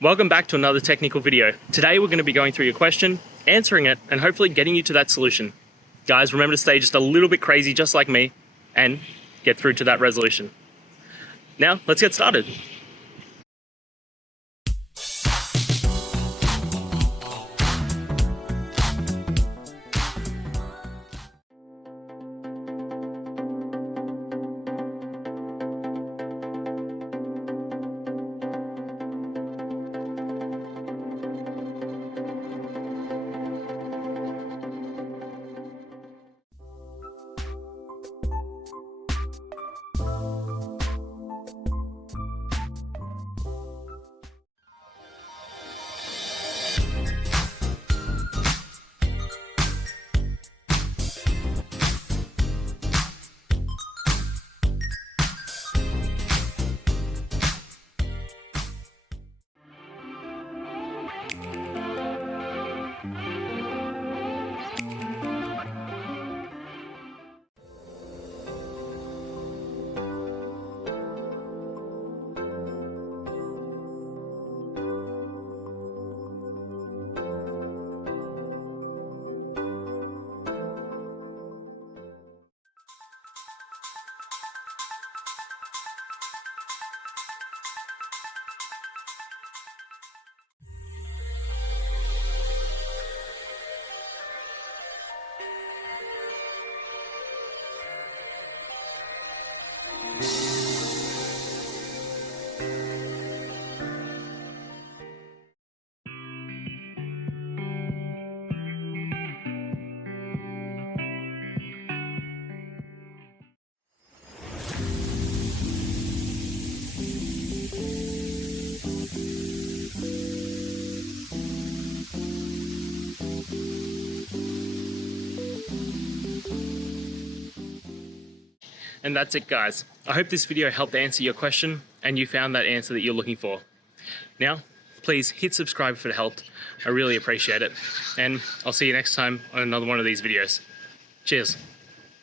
Welcome back to another technical video. Today we're going to be going through your question, answering it, and hopefully getting you to that solution. Guys, remember to stay just a little bit crazy just like me and get through to that resolution. Now, let's get started. And that's it, guys. I hope this video helped answer your question and you found that answer that you're looking for. Now, please hit subscribe if it helped. I really appreciate it. And I'll see you next time on another one of these videos. Cheers.